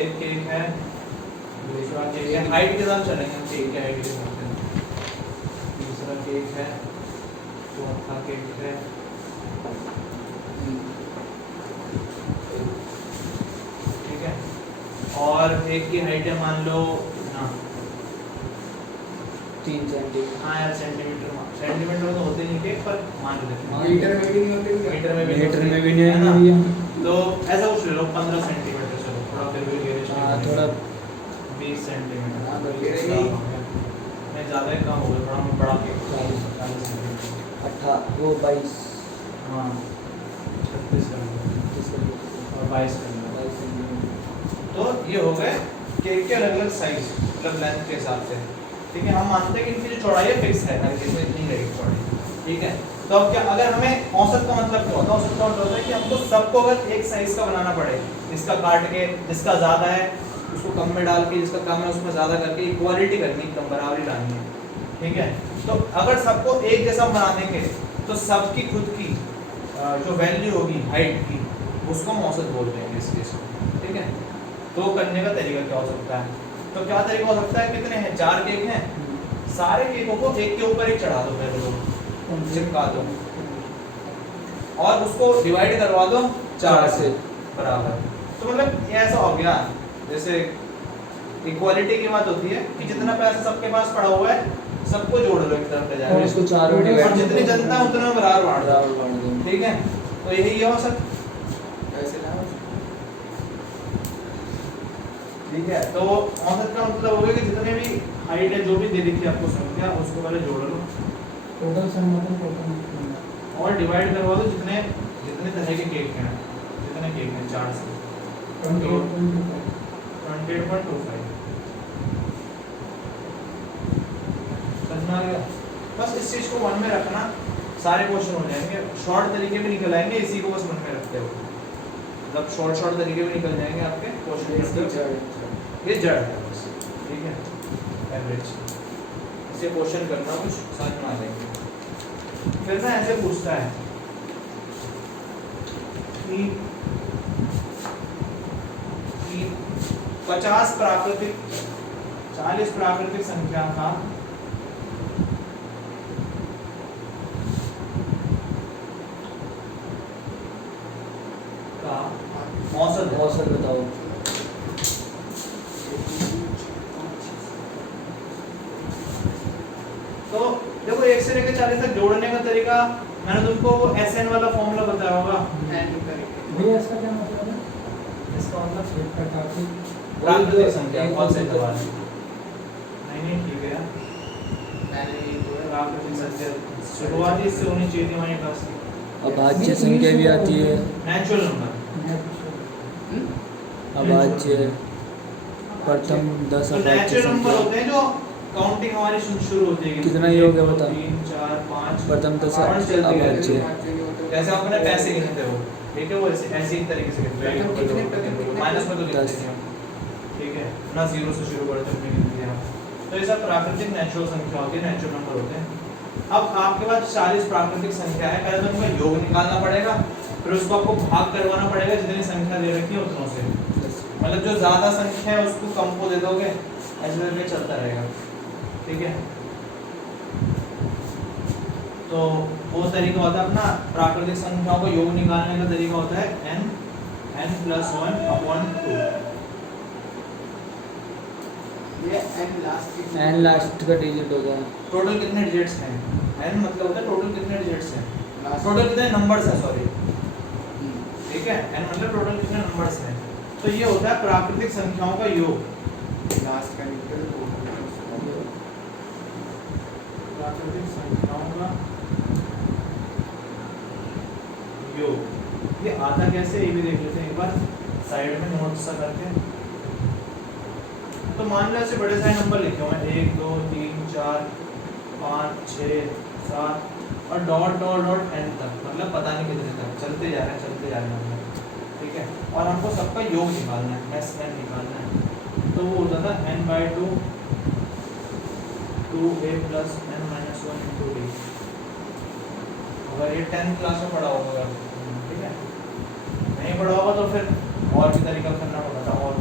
एक केक है, दूसरा केक है, हाइट के साथ चलेंगे हम, केक के हाइट के साथ चलेंगे। तीसरा केक है, चौथा केक है, ठीक है, और एक की हाइट है मान लो ना 3 सेंटीमीटर। हाँ यार सेंटीमीटर में तो होते नहीं केक, पर मान लेते हैं मीटर में भी नहीं होते, मीटर में भी नहीं है ना। है। तो ऐसा कुछ ले लो 15 सेंटीमीटर, चलो थोड़ा फिर भी हाँ थोड़ा 20 सेंटीमीटर, हाँ, बल्कि रहेगी। नहीं ज़्यादा ही कम हो गया, थोड़ा मैं बढ़ा के 40 सेंटीमीटर, 22 हाँ 36 कर लो और 22 कर लो। सेंटीमीटर। तो ये हो गए केक के अलग अलग साइज, मतलब लेंथ के हिसाब से, ठीक है। हम मानते हैं कि इनकी जो चौड़ाई है फिक्स है, हर केस में इतनी रहेगी चौड़ाई, ठीक है। तो अब क्या, अगर हमें औसत का मतलब क्या होता है? औसत का मतलब होता है कि हमको सबको अगर एक साइज का बनाना पड़े, इसका काट के जिसका ज़्यादा है उसको कम में डाल के, जिसका कम है उसमें ज़्यादा करके इक्वालिटी करनी, कम बराबरी लानी है, ठीक है। तो अगर सबको एक जैसा बना देंगे तो सबकी खुद की जो वैल्यू होगी हाइट की, उसको हम औसत बोल देंगे इस केस में, ठीक है। तो करने का तरीका क्या हो सकता है? तो क्या तरीका हो सकता है? कितने हैं? 4 केक हैं, सारे केकों को एक के ऊपर एक चढ़ा दो, पहले लोग चिपका दो और उसको डिवाइड करवा दो 4 से बराबर। तो मतलब ये ऐसा हो गया, जैसे इक्वालिटी की बात होती है कि जितना पैसा सबके पास पड़ा हुआ है सबको जोड़ लो एक तरफ ले और जाकर, इसको 4 में और डिवाइड जितनी जनता है उतना बराबर बांट दो, बांट दो। ठीक है। तो यही है औसत, ऐसे लाओ। ठीक है। तो औसत का मतलब हो गया कि जितने भी हाइट है, जो भी दे रखी है आपको संख्या, उसको पहले जोड़ लो टोटल सम मतलब टोटल और डिवाइड करवा दो जितने जितने तरह के केक हैं, जितने केक हैं 4 से 28.25 समझ आ गया। बस इस चीज को मन में रखना, सारे क्वेश्चन हो जाएंगे, शॉर्ट तरीके भी निकल आएंगे, इसी को बस मन में रखते हो, मतलब शॉर्ट तरीके भी निकल जाएंगे आपके क्वेश्चन। ये जड़ है बस, ठीक है, एवरेज। इसे क्वेश्चन करना कुछ समझ में आ जाएंगे। फिर ना ऐसे पूछता है कि 40 प्राकृतिक संख्या का औसत बताओ। तो देखो 1 से लेकर 40 तक जोड़ने का तरीका मैंने तुमको वो SN वाला फॉर्मूला बताया होगा। भैया इसका क्या मतलब है? इसका मतलब प्राकृतिक प्राकृतिक संख्या कौन से सवाल है? नहीं ठीक है यार, प्राकृतिक संख्या शुरुआती इससे होनी चाहिए थी हमारे पास। अभाज्य संख्या भी आती है, नेचुरल नंबर, अभाज्य प्रथम 10 तो अभाज्य नेचुरल नंबर संख्या। होते हैं जो काउंटिंग हमारी शुरू होती है। कितना ही हो गया बता? 3 4 5 प्रथम 10 चलती रहती अभाज्य। है। जैसे आपने पैसे गिनते हो, ठीक है, वो ऐसे ही तरीके से गिनते हैं, माइनस में तो गिनते हैं, ठीक है ना, 0 से शुरू करते हैं गिनते हैं। तो ये सब प्राकृतिक नेचुरल संख्या होती है, नेचुरल नंबर होते हैं। अब आपके पास 40 प्राकृतिक संख्या है, पहले तो उनका योग निकालना पड़ेगा, फिर उसको आपको भाग करवाना पड़ेगा जितनी संख्या दे रखी है उतनों से, मतलब जो ज्यादा संख्या है उसको कम को दे दोगे, ऐसे करके चलता रहेगा, ठीक है। तो वो तरीका होता है अपना प्राकृतिक संख्याओं का योग निकालने का तरीका होता है n+1/2। ये n लास्ट का डिजिट होगा। टोटल कितने डिजिट्स हैं? n मतलब होता है टोटल कितने डिजिट्स हैं, टोटल कितने नंबर्स हैं, सॉरी, ठीक है, n मतलब टोटल कितने नंबर्स हैं। तो ये होता है प्राकृतिक संख्याओं का योग, लास्ट का निकल प्राकृतिक संख्याओं का योग। ये आता कैसे, ये भी देख लेते हैं एक बार साइड में नोट सा करके। तो मान लो ऐसे बड़े सारे नंबर लिखे हुए हैं 1 2 3 4 5 6 7 और डॉट डॉट डॉट n तक, मतलब पता नहीं कितने तक चलते जा रहे हैं, ठीक है। और हमको सबका योग निकालना है, SN निकालना है। तो वो होता था n/2 2a + n-1 × d। अगर ये 10th क्लास में पढ़ा होगा, ठीक है, नहीं पढ़ा होगा तो फिर और भी तरीका करना पड़ता, और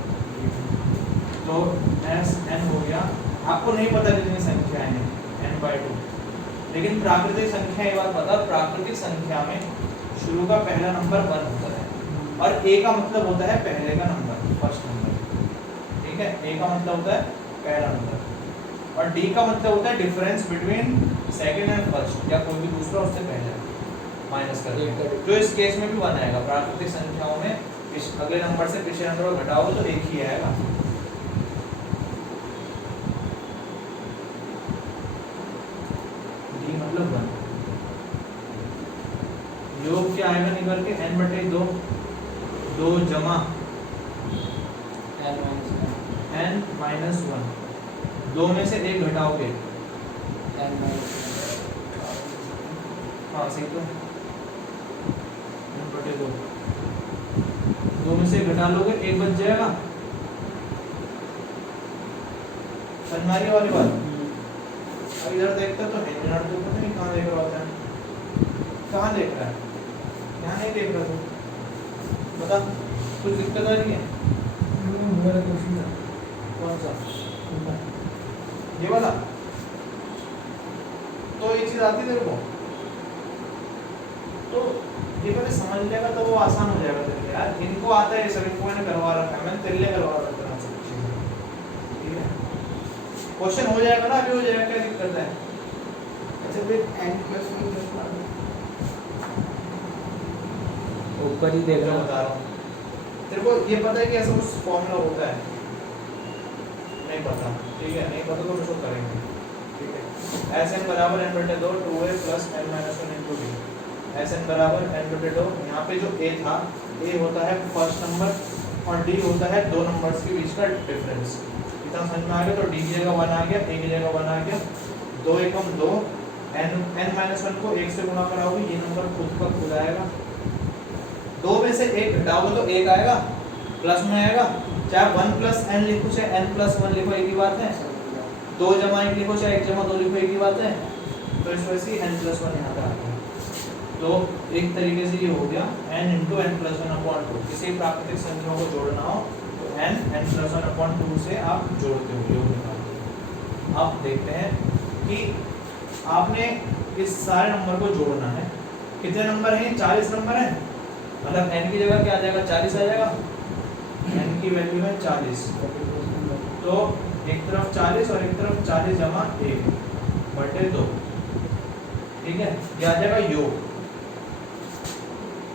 तो एस एन हो गया। आपको नहीं पता कितनी संख्याएं हैं, n/2, लेकिन प्राकृतिक संख्या ये बात पता, प्राकृतिक संख्या में शुरू का पहला नंबर 1 होता है और a का मतलब होता है पहले का नंबर, फर्स्ट नंबर, ठीक है। a का मतलब होता है पहला नंबर और d का मतलब होता है difference between second and first, या कोई भी दूसरा उससे पहले माइनस कर देंगे, जो इस केस में भी 1 आएगा। प्राकृतिक संख्याओं में अगले नंबर से पिछले नंबर को घटाओ तो एक ही आएगा। d मतलब 1। योग क्या आएगा निकल के n/2, 2 जमा n-1, 2 में से 1 घटाओगे, हाँ सही तो n/2, 2 में से घटा लोगे 1 बच जाएगा। समझ वाली बात। अब इधर देखता तो है, इधर तो पता नहीं कहाँ देख रहा होता है, कहाँ देख रहा है, यहाँ नहीं देख रहा तू, बता कुछ दिक्कत आ रही है? कौन सा? ये वाला? तो ये चीज आती तेरे को, तो ये पहले समझ लेगा तो वो आसान हो जाएगा तेरे लिए। यार इनको आता है, सभी को मैंने करवा रखा है, मैंने तेरे लिए करवा रखा है सब चीजें, ठीक है। क्वेश्चन हो जाएगा ना, अभी हो जाएगा, क्या दिक्कत है? अच्छा फिर n+1 ऊपर ही देख मैं रहा बता रहा हूँ तेरे को, ये पता है कि ऐसा कुछ फॉर्मूला होता है? नहीं पता, ठीक है, नहीं पता तो उसको करेंगे, ठीक है। Sn बराबर n/2 2a plus n-1 into d, Sn बराबर n/2, यहाँ पे जो a था, a होता है फर्स्ट नंबर और d होता है दो नंबर्स के बीच का डिफरेंस। इतना समझ में आ गया? तो d की जगह 1 आ गया, a की जगह 1 आ गया, 2 एकम 2, n-1 को 1 से गुणा कराओगे, ये नंबर खुद का खुद आएगा। 2 में से 1 घटाओगे तो 1 आएगा, प्लस में आएगा, चाहे 1 प्लस n लिखो चाहे n प्लस 1 लिखो, एक ही बात है। 2 जमा 1 लिखो चाहे 1 जमा 2 लिखो, एक ही बात है। तो इस वजह से n+1 यहाँ पे आ गया। तो एक तरीके से ये हो गया n × n+1/2। किसी प्राकृतिक संख्याओं को जोड़ना हो तो n+1/2 से आप जोड़ते हो, योग निकालते हो। अब देखते हैं कि आपने इस सारे नंबर को जोड़ना है। कितने नंबर हैं? 40 नंबर हैं, मतलब n की जगह क्या आ जाएगा? 40 आ जाएगा। n की वैल्यू है 40, तो एक तरफ 40 और एक तरफ 40 जमा 1/2, ठीक है। ये आ जाएगा योग,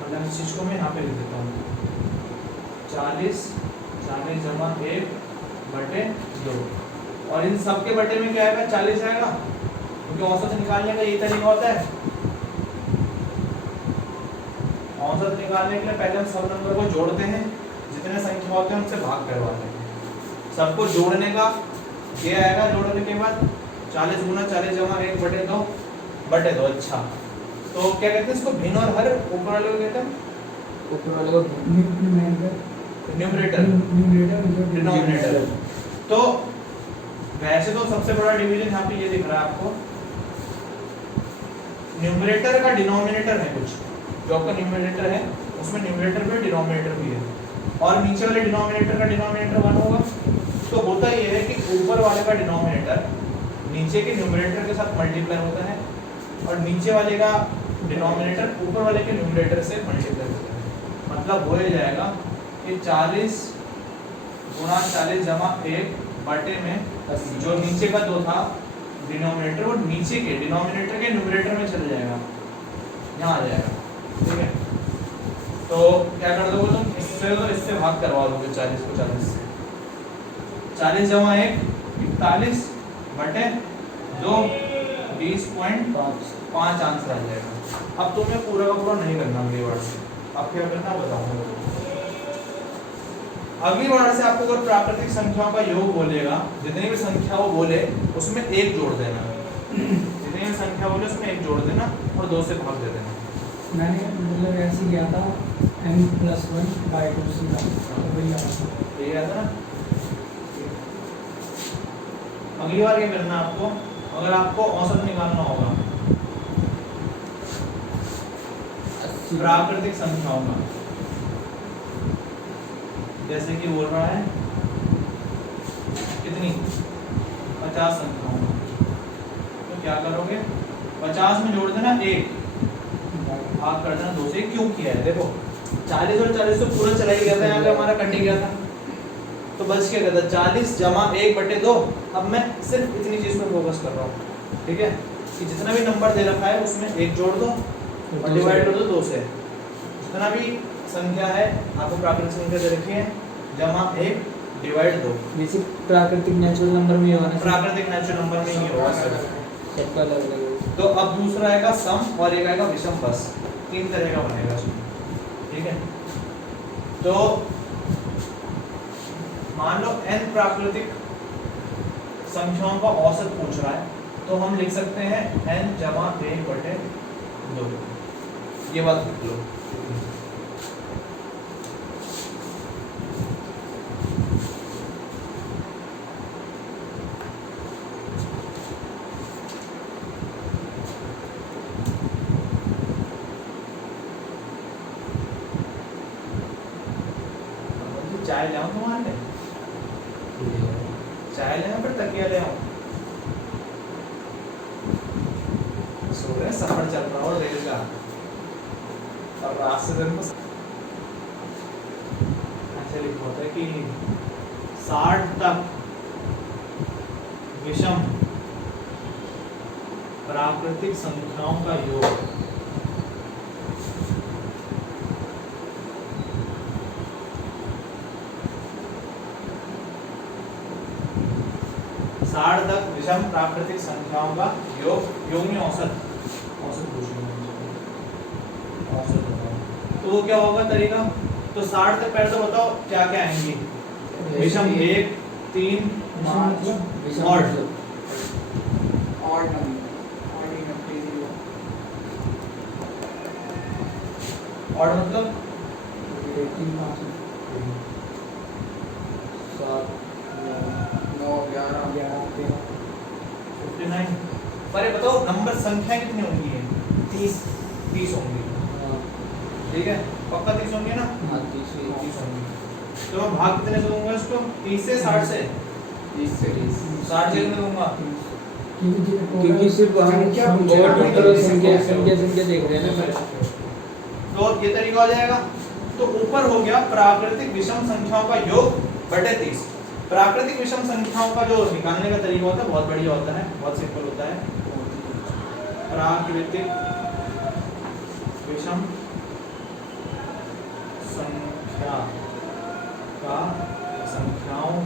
मतलब इस चीज को मैं यहाँ पे लिख देता हूँ, 40 जमा 1/2, और इन सब के बटे में क्या आएगा? 40 आएगा, क्योंकि औसत निकालने का यही तरीका होता है। औसत निकालने के लिए पहले हम सब नंबर को जोड़ते हैं, जितने संख्या होते हैं उनसे भाग करवाते हैं। सबको जोड़ने का ये आएगा, जोड़ने के बाद 40 × 40 जमा 1/2। अच्छा, तो क्या कहते हैं इसको? भिन्न और हर, ऊपर वाले को कहते हैं ऊपर वाले को न्यूमरेटर, डिनोमिनेटर। तो वैसे तो सबसे बड़ा डिवीजन यहाँ पे ये दिख रहा है आपको, न्यूमरेटर का डिनोमिनेटर है कुछ, जो आपका न्यूमरेटर है उसमें न्यूमरेटर में डिनोमिनेटर भी है, और नीचे वाले डिनोमिनेटर का डिनोमिनेटर 1 होगा। तो होता ये है कि ऊपर वाले का डिनोमिनेटर नीचे के न्यूमरेटर के साथ मल्टीप्लाई होता है, और नीचे वाले का डिनोमिनेटर ऊपर वाले के न्यूमरेटर से मल्टीप्लाई होता है। मतलब हो जाएगा कि 40 × 40 जमा 1 में जो नीचे का 2 था डिनोमिनेटर, वो नीचे के डिनोमिनेटर के न्यूमरेटर में चल जाएगा, यहाँ आ जाएगा, ठीक है। तो क्या कर दोगे तुम? इससे तो इससे भाग करवा दोगे 40 को 40 से, 40 जमा 1 41/2, 20.5 आंसर आ जाएगा। अब तुम्हें पूरा का पूरा नहीं करना अगली बार से, अब क्या करना बताऊंगा। अगली बार से आपको अगर प्राकृतिक संख्याओं का योग बोलेगा, जितनी भी संख्या वो बोले उसमें 1 जोड़ देना, जितनी भी संख्या बोले उसमें 1 जोड़ देना और 2 से भाग दे देना। मैंने मतलब ऐसे किया था n+1/2 सीधा, तो वही आया था। ठीक है ना? अगली बार क्या करना है आपको? अगर आपको औसत निकालना होगा प्राकृतिक संख्याओं का, जैसे कि बोल रहा है कितनी 50 संख्याओं में। तो क्या करोगे 50 में जोड़ देना 1, भाग कर देना 2 से। क्यों किया है देखो 40 और 40 तो पूरा चला ही गया था, यहाँ पे हमारा कट ही गया था, तो बच क्या कहता 40 जमा 1/2। अब मैं सिर्फ इतनी चीज पे फोकस कर रहा हूँ, ठीक है, कि जितना भी नंबर दे रखा है उसमें 1 जोड़ दो और डिवाइड कर दो 2 से। जितना भी संख्या है आपको प्राकृतिक संख्या दे रखी है जमा 1 डिवाइड 2। बेसिक प्राकृतिक नेचुरल नंबर में होना, प्राकृतिक नेचुरल नंबर में ही होगा सर। सबका अलग अलग है। तो अब दूसरा आएगा सम और एक आएगा विषम, बस 3 तरह का बनेगा इसमें, ठीक है। तो मान लो n प्राकृतिक संख्याओं का औसत पूछ रहा है, तो हम लिख सकते हैं n जमा 1/2। ये बात लिख लो। चाय ले आऊं तुम्हारे लिए? चाय ले आऊं फिर तकिया ले आऊं? सो रहे सफर चल रहा हो रेल का और रास्ते में ऐसे लिखा होता है कि 60 तक विषम प्राकृतिक संख्याओं का योग 60 तक विषम प्राकृतिक संख्याओं का योग में औसत पूछेंगे। औसत बताओ तो वो क्या होगा तरीका। तो 60 तक पहले तो बताओ क्या क्या आएंगी। विषम 1 3 5 और मतलब 3 5 7 9 11 11 59। पर ये बताओ नंबर संख्या कितनी होंगी है? 30 होंगी, ठीक है, पक्का 30 होंगी ना? 30 होंगी। तो मैं भाग कितने से दूंगा इसको? 30 से 60 से 30 से 60 से कितने दूंगा? क्योंकि सिर्फ हम और टोटल संख्या देख रहे हैं ना। तो ये तरीका हो जाएगा। तो ऊपर हो गया प्राकृतिक विषम संख्याओं का योग बटे 30। प्राकृतिक विषम संख्याओं का जो निकालने का तरीका होता है बहुत बढ़िया होता है, बहुत सिंपल होता है। प्राकृतिक विषम संख्याओं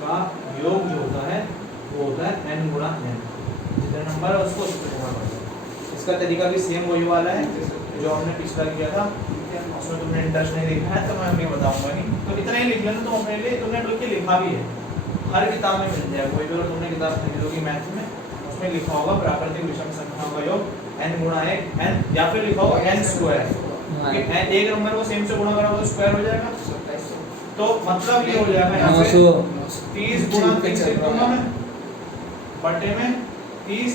का योग जो होता है वो होता है n गुणा n। जितने नंबर है उसको उससे गुणा कर दो। इसका तरीका भी सेम वही वाला है जो हमने पिछला किया था, उसमें तुमने इंटरेस्ट नहीं देखा है तो मैं अभी बताऊंगा नहीं। तो इतना ही लिख लेना तुम अपने लिए, तुमने डुल के लिखा भी है, हर किताब में मिल जाएगा। कोई भी अगर तुमने किताब खरीदोगी मैथ में उसमें लिखा होगा प्राकृतिक विषम संख्याओं का योग n गुणा 1 n, या फिर लिखा होगा n स्क्वायर, क्योंकि एक नंबर को सेम से गुणा करा तो स्क्वायर हो जाएगा। तो मतलब ये हो जाएगा यहाँ पे 30 गुणा 30 लिख दूंगा मैं, बटे में 30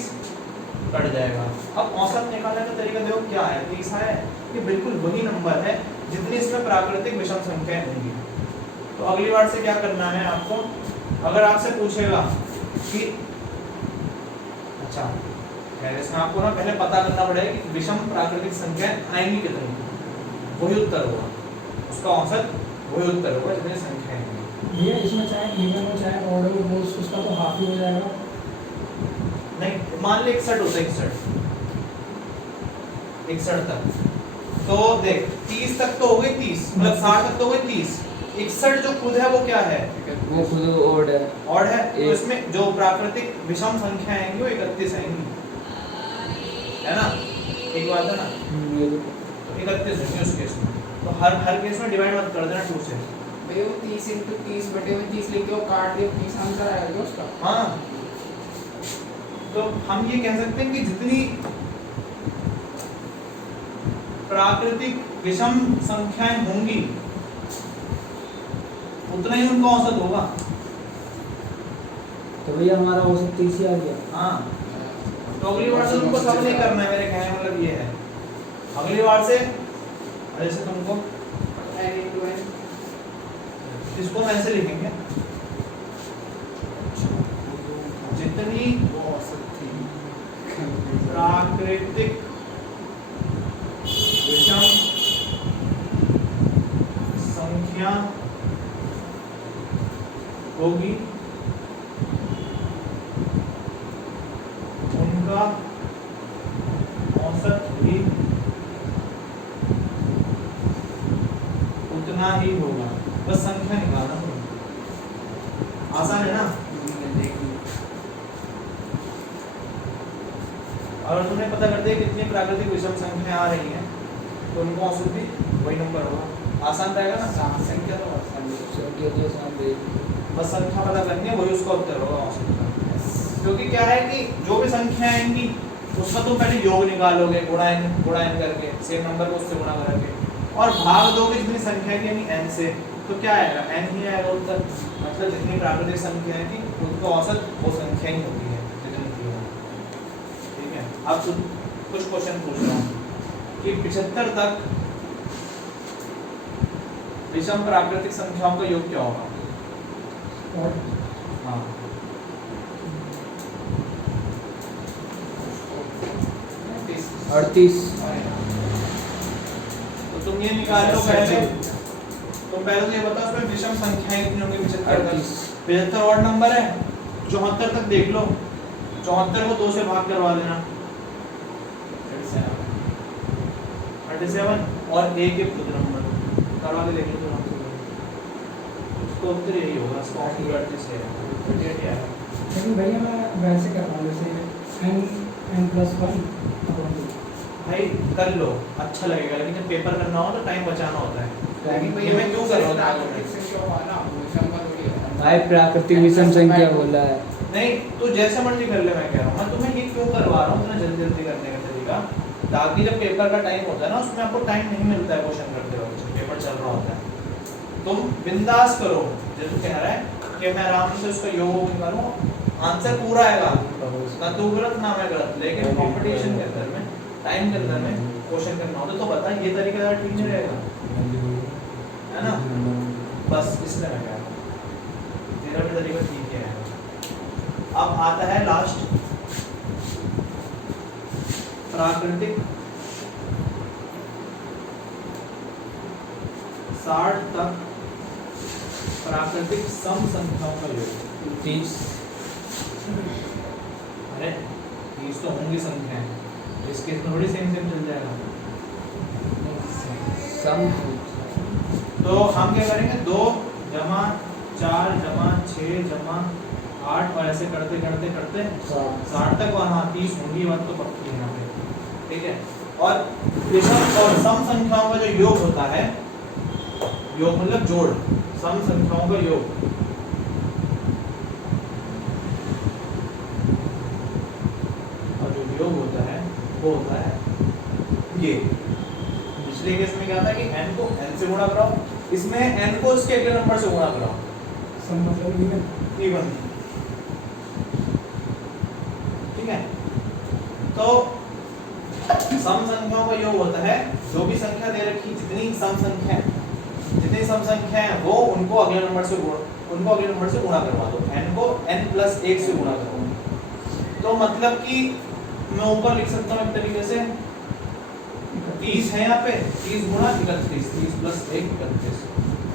कट जाएगा। अब औसत निकालने का तरीका देखो क्या है। 30 है, ये बिल्कुल वही नंबर है जितनी इसमें प्राकृतिक विषम संख्याएं होंगी। तो अगली बार से क्या करना है आपको, अगर आपसे पूछेगा कि अच्छा खैर इसमें आपको ना पहले पता करना पड़ेगा कि विषम प्राकृतिक संख्याएं आएंगी कितनी, वही उत्तर होगा, उसका औसत वही उत्तर होगा जितनी संख्याएं आएंगी। ये इसमें चाहे इवन हो चाहे ऑर्डर हो उसका तो हाफ ही हो जाएगा। नहीं मान ले 61 होता है, 61 तक तो देख 30 तक तो हो गई 30, मतलब 60 तक तो हो गई 30, 61 जो खुद है वो क्या है? वो खुद ऑड है। ऑड है, तो इसमें जो प्राकृतिक विषम संख्या आएंगी वो 31 आएंगी, है ना? एक बात है ना, तो 31 होंगी उस केस में। तो हर केस में डिवाइड मत कर देना 2 से। भाई वो 30 × 30 बटे में 30 लिख के वो काट दियो, 30 आंसर आएगा उसका। हाँ, तो हम ये कह सकते हैं कि जितनी प्राकृतिक विषम संख्याएं होंगी उतना ही उनका औसत होगा। तो भैया हमारा औसत 30 ही आ गया। हाँ, तो अगली बार से तुमको सब नहीं करना है, मेरे कहने का मतलब ये है। अगली बार से जैसे तुमको n × n इसको हम ऐसे लिखेंगे ही प्राकृतिक विषम संख्या होगी उनका औसत भी उतना ही होगा। बस संख्या निकालना होगा, आसान है ना। और तुमने पता कर दिया कितनी प्राकृतिक विषम संख्या आ रही हैं तो उनको औसत भी वही नंबर होगा, आसान रहेगा ना। संख्या तो आसान है। संख्या तो आसान रहेगी। बस संख्या पता करनी है, वही उसका उत्तर होगा औसत का। क्योंकि क्या है कि जो भी संख्या आएंगी उसका तुम पहले योग निकालोगे, गुणा n करके, सेम नंबर को उससे गुणा करके, और भाग दोगे जितनी संख्या की यानी n से, तो क्या आएगा, n ही आएगा उत्तर। मतलब जितनी प्राकृतिक संख्या है कि उनका औसत वो संख्या ही होती है जितनी की हो। ठीक है, अब कुछ क्वेश्चन पूछ रहा हूँ कि 75 तक विषम प्राकृतिक संख्याओं का योग क्या होगा। हाँ, अड़तीस। तो तुम ये निकाल लो पहले, तुम पहले तो ये बताओ उसमें विषम संख्याएं कितनी होंगी 75 तक। 75 ऑड नंबर है, 74 तक देख लो, 74 को 2 से भाग करवा देना, 37 और एक एक खुद नंबर करवा के देख लो उसको उत्तर यही होगा। 38 है, 38 है। लेकिन भैया मैं वैसे कर रहा हूँ, जैसे n+1 भाई कर लो, अच्छा लगेगा, लेकिन जब पेपर करना हो तो टाइम बचाना होता है। लेकिन ये मैं क्यों कर रहा हूँ प्राकृतिक संख्या हुआ ना, विषम का थोड़ी है। भाई प्राकृतिक विषम संख्या बोला है। नहीं तो जैसे मर्जी कर ले, मैं कह रहा हूँ, मैं तुम्हें ये क्यों करवा रहा हूँ इतना जल्दी जल्दी करने का तरीका, ताकि जब पेपर का टाइम होता है ना उसमें आपको टाइम नहीं मिलता है क्वेश्चन करते वक्त, जब पेपर चल रहा होता है। तुम बिंदास करो, जो तू कह रहा है कि मैं आराम से उसका योग निकालूं, आंसर पूरा आएगा, ना तू गलत ना मैं गलत, लेकिन कंपटीशन के अंदर में, टाइम के अंदर में क्वेश्चन करना होता तो बता, ये तरीका ज़्यादा ठीक नहीं रहेगा, है ना। बस इसलिए मैं कह रहा हूँ तेरा भी तरीका ठीक है। अब आता है लास्ट, प्राकृतिक 60 तक प्राकृतिक सम संख्याओं का योग। 30। अरे 30 तो होंगी संख्याएं, इसके थोड़ी सेम सेम चल जाएगा। सम तो हम क्या करेंगे, 2 जमा 4 जमा 6 जमा 8 और ऐसे करते करते करते 60 तक, और हाँ 30 होंगी, बात तो पक्की है यहाँ पे। ठीक है, और विषम और सम संख्याओं का जो योग होता है, योग मतलब जोड़, सम संख्याओं का योग, और जो योग होता है वो होता है ये। पिछले केस में क्या था कि n को n से गुणा कराओ, इसमें n को इसके अगले नंबर से गुणा कराओ, सम मतलब इवन। ठीक है, तो सम संख्याओं का योग होता है जो भी संख्या दे रखी, जितनी सम संख्या है वो उनको अगले नंबर से गुणा करवा दो, n को n+1 से गुणा करो। तो मतलब कि मैं ऊपर लिख सकता हूँ एक तरीके से, 30 है यहाँ पे, 30 गुणा 31, 30 + 1 31,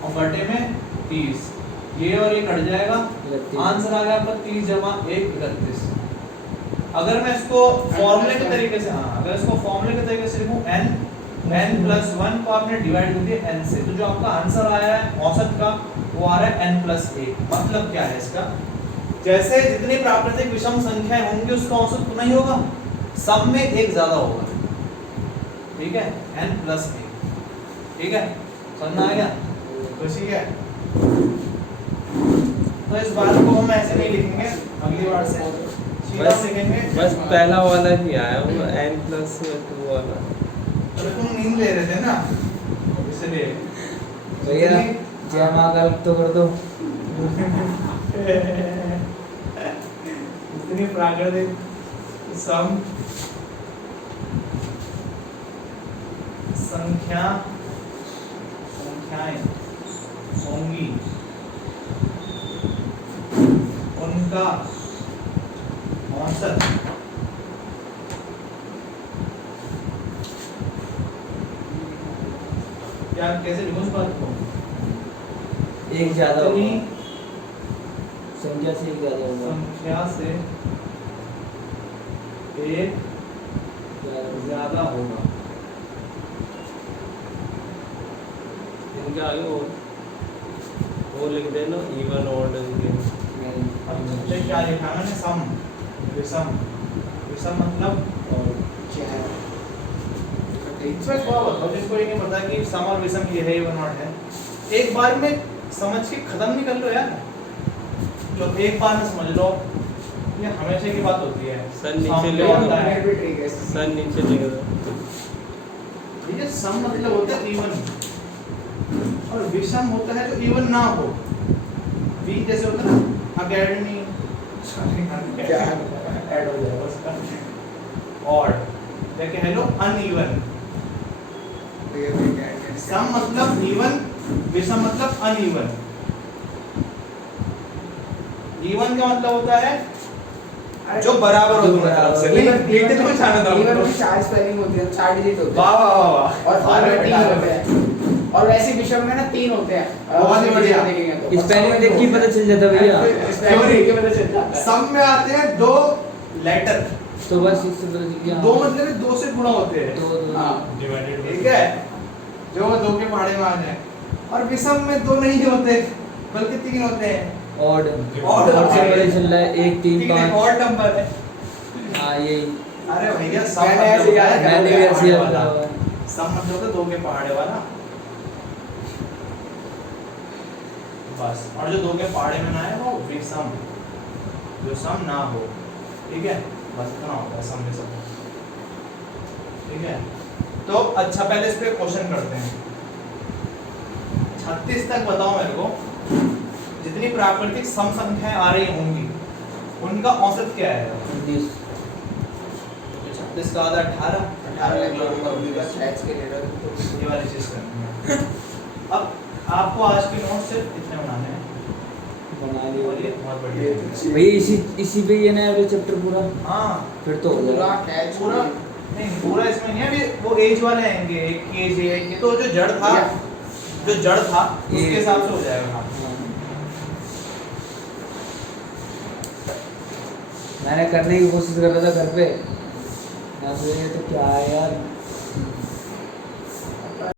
और बटे में 30, ये और ये कट जाएगा, आंसर आ गया आपका 30 जमा 1 31। अगर मैं इसको फॉर्मूले के तरीके से, हाँ अगर इसको फॉर्मूले के तरीके से लिखूं, n+1 को आपने डिवाइड कर दिया n से, तो जो आपका आंसर आया है औसत का वो आ रहा है n+1। मतलब क्या है इसका, जैसे जितनी प्राकृतिक विषम संख्याएं होंगी उसका औसत उतना ही होगा, सब में एक ज्यादा होगा। ठीक है, n+1। ठीक है, समझ आ गया, खुशी है। तो इस बात को हम ऐसे नहीं लिखेंगे, अगली बार से सीधा लिखेंगे। बस पहला वाला ही आया वो n+2 वाला। तो तुम नींद ले रहे थे ना, इसलिए भैया जय महाकाल तो कर दो। इतनी प्राकृतिक सम संख्याएं होंगी उनका औसत क्या कैसे लिखूं इस बात को? एक ज्यादा होगा जितनी संख्या से एक ज्यादा होगा संख्या से एक ज्यादा होगा। इनके आगे वो लिख देना इवन ऑड इनके। अब मुझे क्या लिखा है मैंने? सम, विषम। विषम मतलब इसमें थोड़ा बताओ जिसको ये नहीं पता कि सम और विषम ये है इवन ऑड है, एक बार में समझ के खत्म नहीं कर लो यार। तो एक बार में समझ लो, ये हमेशा की बात होती है। सर नीचे सम ले क्या दो। होता है? ट्रिक है सर नीचे लिख दो। ठीक है, सम मतलब होता है इवन, और विषम होता है जो इवन ना हो। वी जैसे होता है ना अकेडमी, क्या ऐड हो जाएगा उसका। और क्या कह लो अनइवन। सम मतलब इवन, विषम मतलब अनइवन। इवन का मतलब होता है जो बराबर हो दोनों तरफ से। डिटेल में जाना था इवन में 4 स्पेलिंग होती है, 4 डिजिट होते हैं। वाह वाह वाह वाह। और ऑड में 3 होते हैं। और वैसे विषम में ना 3 होते हैं। बहुत ही बढ़िया। इस स्पेलिंग में देख के पता चल जाता भैया। स्पेलिंग देख के पता चल जाता है। सम में आते हैं 2 लेटर, तो बस इससे पता चल गया 2 मतलब 2 से गुणा होते हैं। दो हाँ। ठीक है, जो 2 के पहाड़े में आ जाए। और विषम में 2 नहीं होते बल्कि 3 होते हैं। ऑड ऑड और से पता चल रहा है 1 3 ठीक है, 5। ऑड नंबर है। हाँ यही अरे भैया सम मैंने ऐसे याद मतलब मैंने भी ऐसे याद वाला। किया। सम मतलब होता है 2 के पहाड़े वाला। बस, और जो 2 के पहाड़े में ना है वो विषम, जो सम ना हो। ठीक है, बस इतना होता है सम विषम। ठीक है, तो अच्छा पहले इस पे क्वेश्चन करते हैं। 36 तक बताओ मेरे को, जितनी प्राकृतिक सम संख्याएं आ रही होंगी उनका औसत क्या है? 19 36 का आधा 18, 18 अलग लोगों का होगा चैट्स के लिए तो ये वाली चीज करनी है। अब आपको आज के नोट सिर्फ इतने बनाने हैं। बना लिया बोलिए, बहुत बढ़िया। भैया इसी पे ये ना एवरेज चैप्टर पूरा हाँ, फिर तो हो पूरा जाएगा। कैच पूरा नहीं, पूरा इसमें नहीं है। अभी वो एज वाले आएंगे, एक की एज है, ये तो जो जड़ था, जो जड़ था उसके हिसाब से हो जाएगा। हाँ। मैंने करने की कोशिश कर रहा था घर पे, ना तो ये तो क्या है यार।